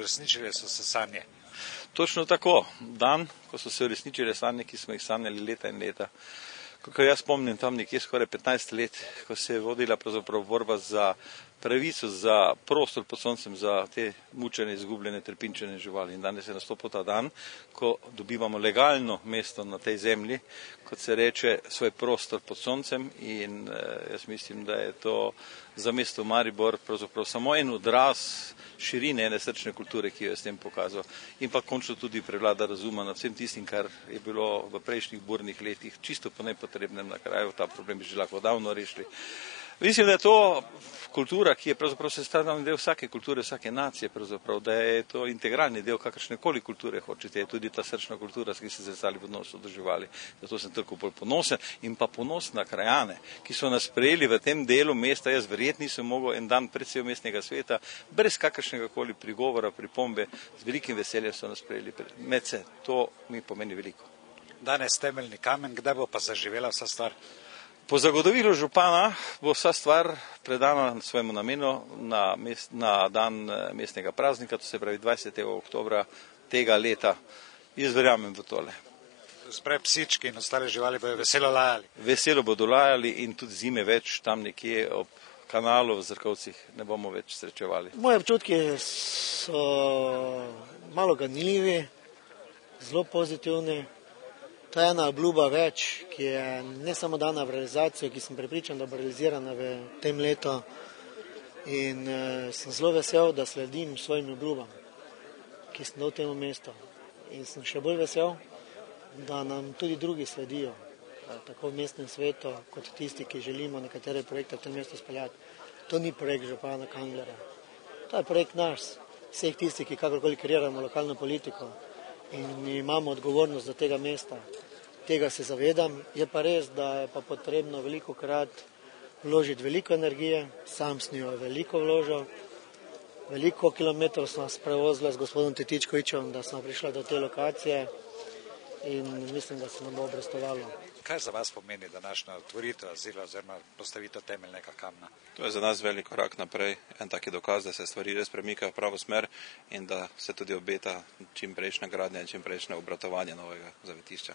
uresničile so se sanje. Točno tako. Dan, ko so se uresničile sanje, ki smo jih sanjali leta in leta. Kako jaz spomnim tam nekje skoraj 15 let, ko se je vodila pravzaprav borba za pravico, za prostor pod soncem, za te mučene, izgubljene, trpinčene živali. In danes je nastopil ta dan, ko dobivamo legalno mesto na tej zemlji, kot se reče, svoj prostor pod soncem, in jaz mislim, da je to za mesto Maribor pravzaprav samo en odraz širine ene srčne kulture, ki jo je s tem pokazal. In pa končno tudi prevlada razuma nad vsem tistim, kar je bilo v prejšnjih burnih letih čisto po nepotrebnem na kraju. Ta problem bi že lahko davno rešili. Mislim, da je to kultura, ki je pravzaprav sestavni del vsake kulture, vsake nacije, pravzaprav, da je to integralni del kakršnekoli kulture, hočete, je tudi ta srčna kultura, ki se zrcali v odnosu do živali. Zato sem toliko bolj ponosen in pa ponosen na krajane, ki so nas sprejeli v tem delu mesta. Jaz verjetno nisem mogel en dan pred sejo mestnega sveta, brez kakršnega koli prigovora, pripombe, z velikim veseljem so nas sprejeli medse. To mi pomeni veliko. Danes temeljni kamen, kdaj bo pa zaživela vsa stvar? Po zagotovilu župana bo vsa stvar predana svojemu namenu na dan mestnega praznika, to se pravi 20. oktobra tega leta. Jaz verjamem v tole. Spravi psički in ostale živali bodo veselo lajali. Veselo bodo lajali in tudi zime več tam nekje ob kanalu v Zrkovcih ne bomo več srečevali. Moje občutki so malo ganljivi, zelo pozitivni. To je ena obljuba več, ki je ne samo dana v realizacijo, ki sem prepričan, da bo realizirana v tem letu. In sem zelo vesel, da sledim svojim obljubam, ki sem dal temu mestu. In sem še bolj vesel, da nam tudi drugi sledijo, tako v mestnem svetu, kot tisti, ki želimo nekatere projekte v tem mestu speljati. To ni projekt župana Kanglerja. To je projekt naš, vseh tistih, ki kakorkoli kreiramo lokalno politiko. In imamo odgovornost za tega mesta. Tega se zavedam. Je pa res, da je pa potrebno veliko krat vložiti veliko energije. Sam sem jo veliko vložil. Veliko kilometrov smo nas prevozili z gospodom Tetičkovičem, da smo prišli do te lokacije in mislim, da se nam bo obrestovalo. Kaj za vas pomeni današnja otvoritev azila oziroma postavitev temeljnega kamna? To je za nas velik korak naprej, en taki dokaz, da se stvari res premikajo v pravo smer in da se tudi obeta čim prejšnja gradnja in čim prejšnje obratovanje novega zavetišča.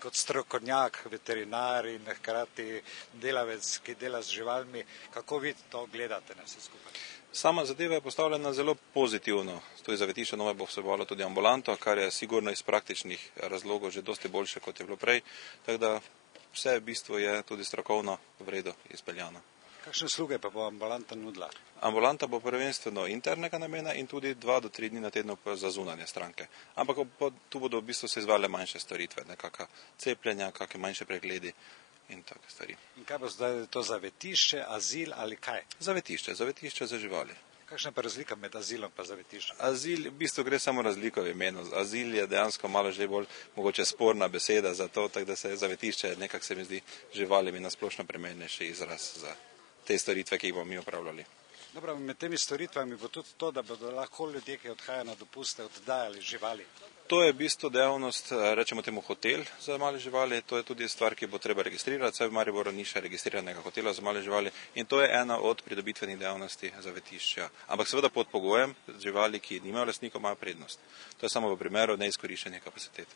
Kot strokovnjak, veterinar in hkrati delavec, ki dela z živalmi, kako vi to gledate na vse skupaj? Sama zadeva je postavljena zelo pozitivno. To je zavetišče nove bo vsebovalo tudi ambulanto, kar je sigurno iz praktičnih razlogov že dosti boljše, kot je bilo prej. Tako da vse v bistvu je tudi strokovno v redu izpeljano. Kakšne usluge pa bo ambulanta nudila? Ambulanta bo prvenstveno internega namena in tudi 2 do 3 dni na tedno za zunanje stranke. Ampak tu bodo v bistvu se izvajale manjše storitve, nekakva cepljenja, kakšne manjše pregledi in take stvari. In kaj bo zdaj to zavetišče, azil ali kaj? Zavetišče za živali. Kakšna pa razlika med azilom pa zavetiščem? Azil, v bistvu gre samo razliko v imenu. Azil je dejansko malo že bolj mogoče sporna beseda za to, tako da se zavetišče nekako se mi zdi živalim in nasplošno primernejši izraz za te storitve, ki jih bomo mi upravljali. Dobro, med temi storitvami bo tudi to, da bodo lahko ljudje, ki odhajajo na dopuste, oddajali živali. To je v bistvu dejavnost, rečemo temu hotel za male živali, to je tudi stvar, ki bo treba registrirati, saj v Mariboru ni še registriranega hotela za male živali in to je ena od pridobitvenih dejavnosti zavetišča. Ampak seveda pod pogojem, živali, ki nimajo lastnikov, imajo prednost. To je samo v primeru neizkoriščenih kapacitet.